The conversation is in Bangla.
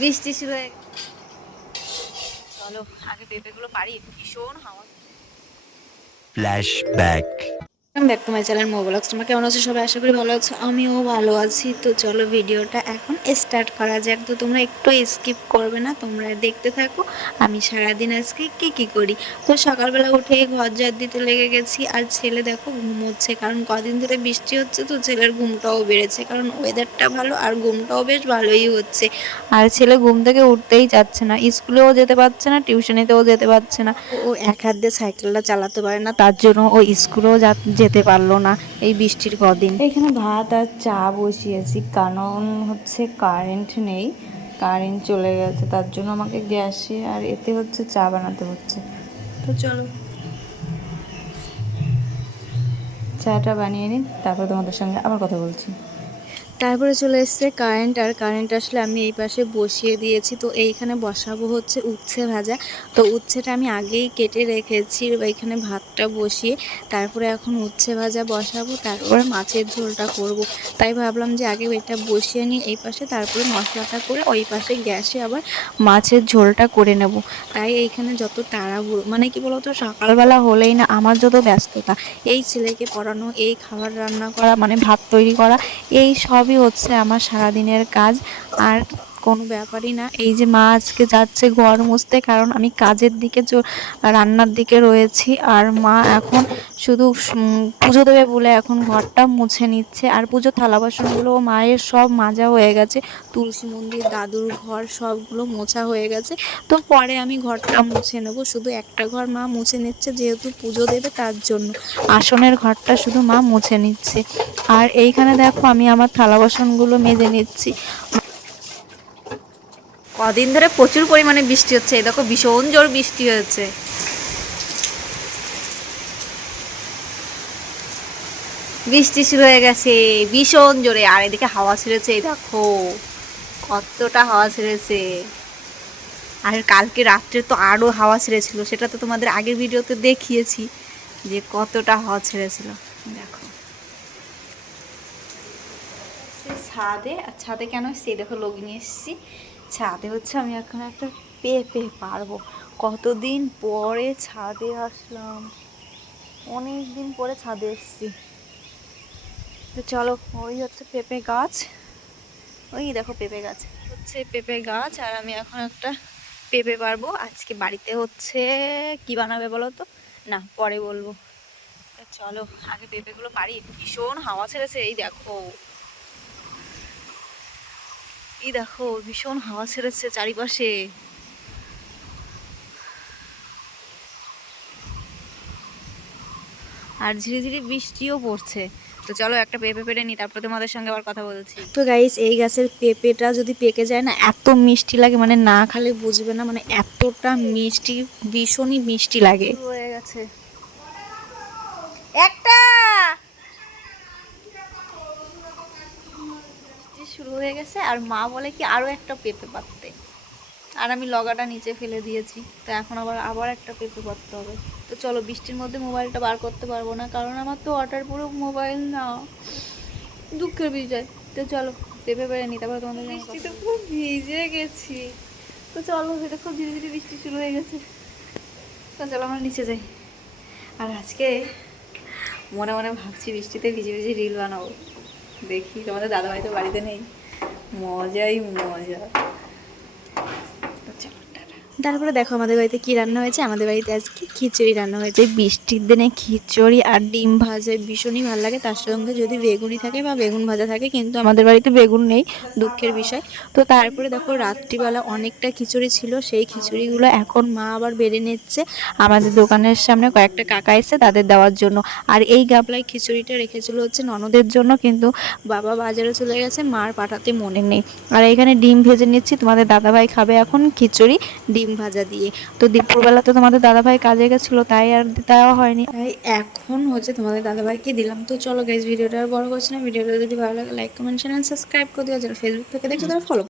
বৃষ্টি শুরু হয়ে চলো আগে পেঁপেগুলো পারি, ভীষণ হাওয়া। Flashback. Back to my channel Mo vlogs. তোমরা কেমন আছো সবাই? আশা করি ভালো আছো, আমিও ভালো আছি। তো চলো ভিডিওটা এখন স্টার্ট করা যাক। তো তোমরা একটু স্কিপ করবে না, তোমরা দেখতে থাকো আমি সারাদিন আজকে কি করি। তো সকালবেলা উঠে ঘর ঝাড় দিতে লেগে গেছি, আর ছেলে দেখো ঘুমোচ্ছে, কারণ কদিন ধরে বৃষ্টি হচ্ছে তো ছেলের ঘুমটাও বেড়েছে, কারণ ওয়েদারটা ভালো আর ঘুমটাও বেশ ভালোই হচ্ছে। আর ছেলে ঘুম থেকে উঠতেই যাচ্ছে না, স্কুলেও যেতে পারছে না, টিউশনিতেও যেতে পারছে না। ও এক হাত দিয়ে সাইকেলটা চালাতে পারে না, তার জন্য ও স্কুলেও যেতে পারলো না এই বৃষ্টির কদিন। এখানে ভাত আর চা বসিয়েছি, কারণ হচ্ছে কারেন্ট নেই, কারেন্ট চলে গেছে, তার জন্য আমাকে গ্যাসে আর এতে হচ্ছে চা বানাতে হচ্ছে। তো চলো চাটা বানিয়ে নিই, তারপর তোমাদের সঙ্গে আবার কথা বলছি। তারপরে চলে এসছে কারেন্ট, আর কারেন্ট আসলে আমি এই পাশে বসিয়ে দিয়েছি। তো এইখানে বসাবো হচ্ছে উচ্ছে ভাজা। তো উচ্ছেটা আমি আগেই কেটে রেখেছি, এইখানে ভাতটা বসিয়ে তারপরে এখন উচ্ছে ভাজা বসাবো, তারপরে মাছের ঝোলটা করব। তাই ভাবলাম যে আগে এটা বসিয়ে নিই এই পাশে, তারপরে মশলাটা করে ওই পাশে গ্যাসে আবার মাছের ঝোলটা করে নেব। তাই এইখানে যত তাড়াহুড়ো, মানে কি বলতো, সকালবেলা হলেই না আমার যত ব্যস্ততা, এই ছেলেকে পড়ানো, এই খাবার রান্না করা, মানে ভাত তৈরি করা, এই সবই হচ্ছে আমার সারাদিনের কাজ। আর কোনো ব্যাপারই না। এই যে মা আজকে যাচ্ছে ঘর মুছতে, কারণ আমি কাজের দিকে রান্নার দিকে রয়েছি, আর মা এখন শুধু পুজো দেবে বলে এখন ঘরটা মুছে নিচ্ছে। আর পুজো থালা বাসনগুলো মায়ের সব মাজা হয়ে গেছে, তুলসী মন্দির, দাদুর ঘর সবগুলো মোছা হয়ে গেছে। তো পরে আমি ঘরটা মুছে নেবো, শুধু একটা ঘর মা মুছে নিচ্ছে, যেহেতু পুজো দেবে তার জন্য আসনের ঘরটা শুধু মা মুছে নিচ্ছে। আর এইখানে দেখো আমি আমার থালা বাসনগুলো মেজে নিচ্ছি। কদিন ধরে প্রচুর পরিমাণে বৃষ্টি হচ্ছে, এই দেখো ভীষণ জোর বৃষ্টি হয়েছে। বৃষ্টি শুরু হয়ে গেছে ভীষণ জোরে, আর এদিকে হাওয়া ছেড়েছে, এই দেখো কতটা হাওয়া ছেড়েছে। আর কালকে রাত্রে তো আরও হাওয়া ছেড়েছিল, সেটা তো তোমাদের আগের ভিডিওতে দেখিয়েছি যে কতটা হাওয়া ছেড়েছিল। দেখো ছাদে, আর ছাদে কেন এসছি, দেখো লোক নিয়ে এসেছি ছাদে, হচ্ছে আমি এখন একটা পেঁপে পারবো। কতদিন পরে ছাদে আসলাম, অনেক দিন পরে ছাদে এসেছি। তো চলো, ওই হচ্ছে পেঁপে গাছ, ওই দেখো পেঁপে গাছ, হচ্ছে পেঁপে গাছ, আর আমি এখন একটা পেঁপে পারবো আজকে বাড়িতে। হচ্ছে কি বানাবে বলো তো, না পরে বলবো। চলো আগে পেঁপেগুলো পারি, ভীষণ হাওয়া ছেড়েছে, এই দেখো, এই দেখো ভীষণ হাওয়া ছেড়েছে চারিপাশে। আর ঝিরি ঝিরি বৃষ্টিও পড়ছে। তো চলো একটা পেঁপে পেড়ে নিই, তারপর তোমাদের সঙ্গে আবার কথা বলছি। তো গাইস, এই গাছের পেঁপেটা যদি পেকে যায় না, এত মিষ্টি লাগে, মানে না খালে বুঝবে না, মানে এতটা মিষ্টি, ভীষণই মিষ্টি লাগে। হয়ে গেছে একটা, শুরু হয়ে গেছে, আর মা বলে কি আরো একটা পেঁপে পাততে, আর আমি লগাটা নিচে ফেলে দিয়েছি। তো এখন আবার আবার একটা পেঁপে পাততে হবে। তো চলো, বৃষ্টির মধ্যে মোবাইলটা বার করতে পারবো না, কারণ আমার তো ওয়াটার প্রুফ মোবাইল না, দুঃখের বিষয়। তো চলো পেঁপে পেরে নিই, তারপরে তোমাদের বৃষ্টি তো খুব ভিজে গেছি। তো চলো, এটা খুব ধীরে ধীরে বৃষ্টি শুরু হয়ে গেছে। তো চলো আমরা নিচে যাই। আর আজকে মনে মনে ভাবছি বৃষ্টিতে ভিজে ভিজে রিল বানাবো, দেখি তোমাদের দাদাভাই তো বাড়িতে নেই, মজাই মজা। তারপরে দেখো আমাদের বাড়িতে কি রান্না হয়েছে। আমাদের বাড়িতে আজকে খিচুড়ি রান্না হয়েছে। বৃষ্টির দিনে খিচুড়ি আর ডিম ভাজা ভীষণই ভালো লাগে, তার সঙ্গে যদি বেগুনি থাকে বা বেগুন ভাজা থাকে, কিন্তু আমাদের বাড়িতে বেগুন নেই, দুঃখের বিষয়। তো তারপরে দেখো রাত্রিবেলা অনেকটা খিচুড়ি ছিল, সেই খিচুড়িগুলো এখন মা আবার বেড়ে নিচ্ছে। আমাদের দোকানের সামনে কয়েকটা কাকা এসে তাদের দেওয়ার জন্য। আর এই গাবলায় খিচুড়িটা রেখেছিল হচ্ছে ননদের জন্য, কিন্তু বাবা বাজারে চলে গেছে, মার পাঠাতে মনে নেই। আর এখানে ডিম ভেজে নিচ্ছি, তোমাদের দাদাভাই খাবে এখন খিচুড়ি ডিম ভাজা দিয়ে। তো দুপুরবেলা তো তোমাদের দাদাভাই কাজে গেছিলো, তাই আর দেওয়া হয়নি, তাই এখন হচ্ছে তোমাদের দাদাভাইকে দিলাম। তো চলো গাইজ, ভিডিওটা আর বড় করছি না, ভিডিওটা যদি ভালো লাগে লাইক কমেন্ট চ্যানেল সাবস্ক্রাইব করে দিও, যারা ফেসবুক থেকে দেখছো তারা ফলো